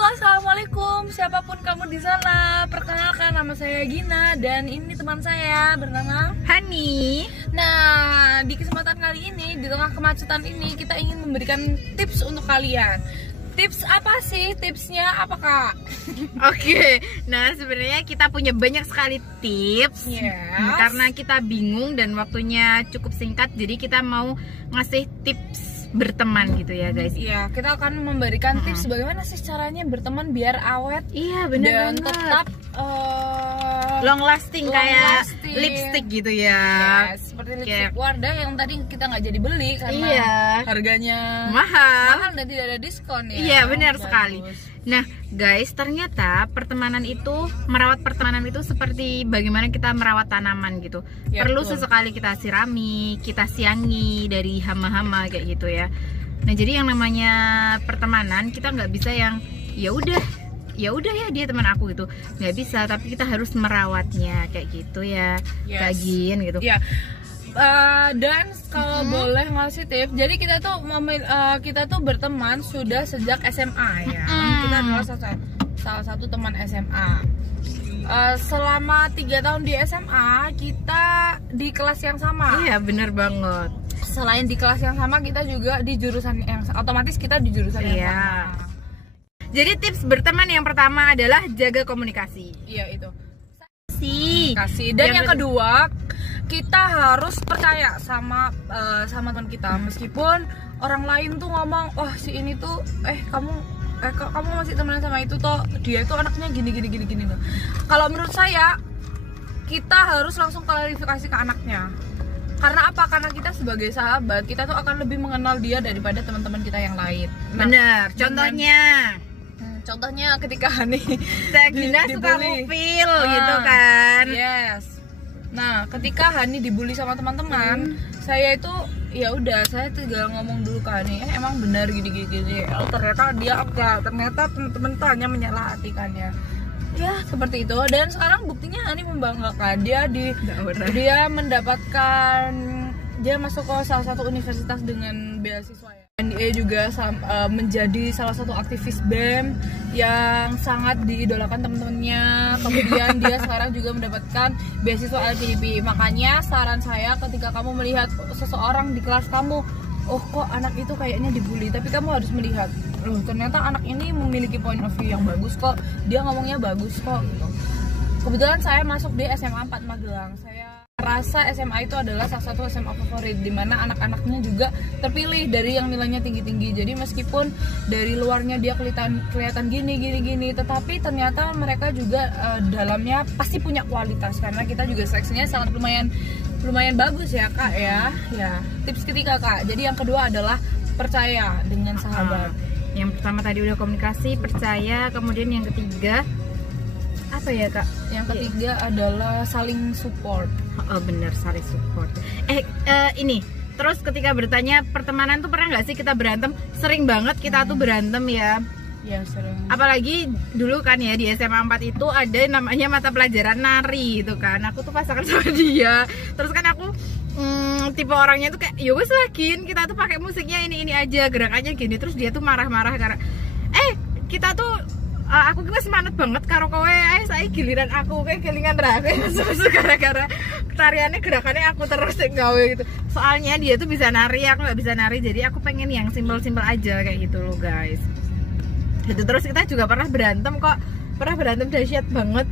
Halo, assalamualaikum siapapun kamu di sana. Perkenalkan, nama saya Gina dan ini teman saya bernama Hani. Nah, di kesempatan kali ini di tengah kemacetan ini kita ingin memberikan tips untuk kalian. Tips apa sih? Tipsnya apa, Kak? Oke, nah sebenarnya kita punya banyak sekali tips. Karena kita bingung dan waktunya cukup singkat, jadi kita mau ngasih tips berteman gitu ya guys. Iya, kita akan memberikan tips bagaimana sih caranya berteman biar awet. Iya, benar dan banget. Tetap long lasting kayak lasting. lipstick gitu ya. Yes, seperti lipstick Wardah yang tadi kita nggak jadi beli karena harganya mahal dan tidak ada diskon ya. Iya, benar Bagus. sekali. Nah guys, ternyata merawat pertemanan itu seperti bagaimana kita merawat tanaman gitu. Ya, perlu betul. sesekali kita sirami, kita siangi dari hama-hama kayak gitu ya. Nah jadi yang namanya pertemanan kita nggak bisa yang ya udah ya dia teman aku gitu, nggak bisa, tapi kita harus merawatnya kayak gitu ya. Kayak Gin gitu ya. Dan kalau boleh ngasih tips, jadi kita tuh berteman sudah sejak SMA ya. Kita adalah salah satu teman SMA. Selama 3 tahun di SMA kita di kelas yang sama. Iya, bener banget. Selain di kelas yang sama, kita juga di jurusan yang otomatis kita di jurusan yang sama. Jadi tips berteman yang pertama adalah jaga komunikasi. Iya, itu. Kasih. Dan yang kedua, kita harus percaya sama teman kita, meskipun orang lain tuh ngomong, wah si ini tuh kamu masih temenan sama itu toh, dia itu anaknya gini tuh. Kalau menurut saya kita harus langsung klarifikasi ke anaknya. Karena apa? Karena kita sebagai sahabat, kita tuh akan lebih mengenal dia daripada teman-teman kita yang lain. Nah, bener. Contohnya ketika Hani Gina suka ngupil gitu kan. Yes. Nah, ketika Hani dibully sama teman-teman, saya itu ya udah, saya tinggal ngomong dulu ke Hani, emang benar gini. Ternyata dia enggak, ternyata teman-teman tuh hanya menyalahartikannya. Ya, seperti itu. Dan sekarang buktinya Hani membanggakan. Dia masuk ke salah satu universitas dengan beasiswa ya. Dan dia juga menjadi salah satu aktivis BEM yang sangat diidolakan teman-temannya. Kemudian dia sekarang juga mendapatkan beasiswa LPDP. Makanya saran saya, ketika kamu melihat seseorang di kelas kamu, oh kok anak itu kayaknya dibully, tapi kamu harus melihat, loh ternyata anak ini memiliki point of view yang bagus kok, dia ngomongnya bagus kok gitu. Kebetulan saya masuk di SMA 4 Magelang. Saya rasa SMA itu adalah salah satu SMA favorit, dimana anak-anaknya juga terpilih dari yang nilainya tinggi-tinggi. Jadi meskipun dari luarnya dia kelihatan gini, tetapi ternyata mereka juga dalamnya pasti punya kualitas, karena kita juga seleksinya sangat lumayan bagus ya Kak ya. Ya, tips ketiga Kak. Jadi yang kedua adalah percaya dengan sahabat. Yang pertama tadi udah komunikasi, percaya, kemudian yang ketiga apa ya Kak? Yang ketiga adalah saling support. Oh bener, saling support. Ini terus ketika bertanya pertemanan tuh pernah nggak sih kita berantem? Sering banget kita tuh berantem ya. Ya sering. Apalagi dulu kan ya di SMA 4 itu ada namanya mata pelajaran nari gitu kan. Aku tuh pasangan sama dia. Terus kan aku tipe orangnya tuh kayak yowes lagi kita tuh pakai musiknya ini aja, gerakannya gini. Terus dia tuh marah-marah karena kita tuh aku masih manut banget karo kowe, saya giliran aku kayak gilingan raga gara-gara tariannya gerakannya aku terus gawe gitu. Soalnya dia tuh bisa nari, aku nggak bisa nari, jadi aku pengen yang simpel-simpel aja kayak gitu loh guys. Gitu. Terus kita juga pernah berantem dahsyat banget.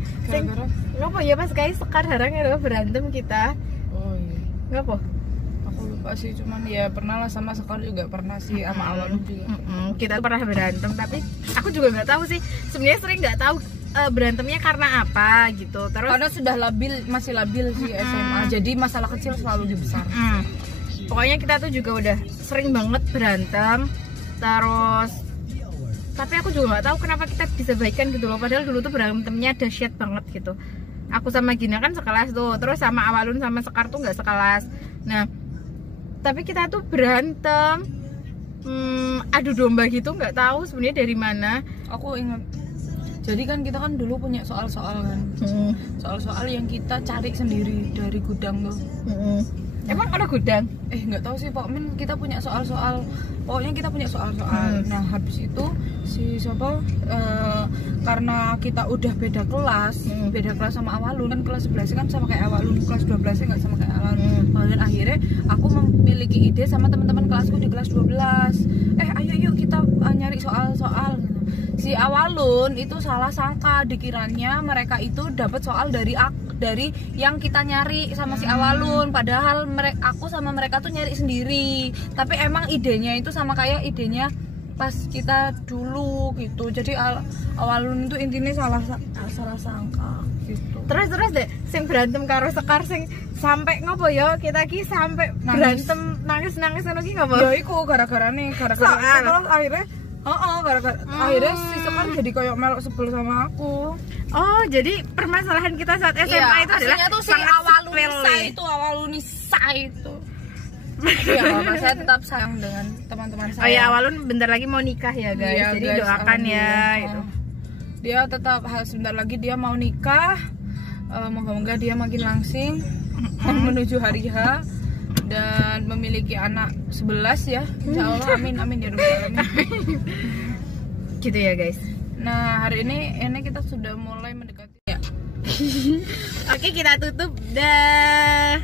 Ngapa ya pas guys sekarang ya berantem kita? Oh iya. Ngapa? Aku lupa sih, cuman ya pernah lah sama Sekar juga pernah sih, sama Awal juga. Kita pernah berantem, tapi aku juga nggak tahu sih. Sebenarnya sering nggak tahu berantemnya karena apa gitu. Terus karena sudah masih labil sih SMA, jadi masalah kecil selalu dibesar. Pokoknya kita tuh juga udah sering banget berantem. Terus tapi aku juga nggak tahu kenapa kita bisa baikan gitu loh. Padahal dulu tuh berantemnya dahsyat banget gitu. Aku sama Gina kan sekelas tuh, terus sama Awalun sama Sekar tuh nggak sekelas. Nah tapi kita tuh berantem adu domba gitu, nggak tahu sebenarnya dari mana. Aku ingat, jadi kan kita kan dulu punya soal-soal kan, soal-soal yang kita cari sendiri dari gudang tuh. Emang ada gudang? Nggak tahu sih pokoknya kita punya soal-soal. Nah habis itu si siapa karena kita udah beda kelas sama Awalun kan, kelas 11 kan sama kayak Awalun, kelas 12 nggak sama kayak Awalun. Dan akhirnya aku memiliki ide sama teman-teman kelasku di kelas 12, ayo yuk kita nyari soal-soal. Si Awalun itu salah sangka, dikiranya mereka itu dapat soal dari yang kita nyari sama si Awalun, padahal aku sama mereka tuh nyari sendiri. Tapi emang idenya itu sama kayak idenya pas kita dulu gitu. Jadi Awalun itu intinya salah sangka gitu. Terus deh sing berantem karo Sekar sing sampai ngopo yo, kita ki sampai berantem nangis ngono ki ngopo? Ya iku gara-gara terus akhirnya akhirnya si Sekar jadi kayak melok sebel sama aku. Oh, jadi permasalahan kita saat SMA itu adalah tuh si Awalunisa itu. Ya, saya tetap sayang dengan teman-teman saya. Oh ya, Awalun bentar lagi mau nikah ya guys. Iya, jadi guys, doakan ya itu. Dia tetap sebentar lagi dia mau nikah. Moga-moga dia makin langsing menuju hari H dan memiliki anak 11 ya. Insyaallah, amin ya rabbal alamin. Gitu ya guys. Nah, hari ini kita sudah mulai mendekati ya. Oke, kita tutup dah.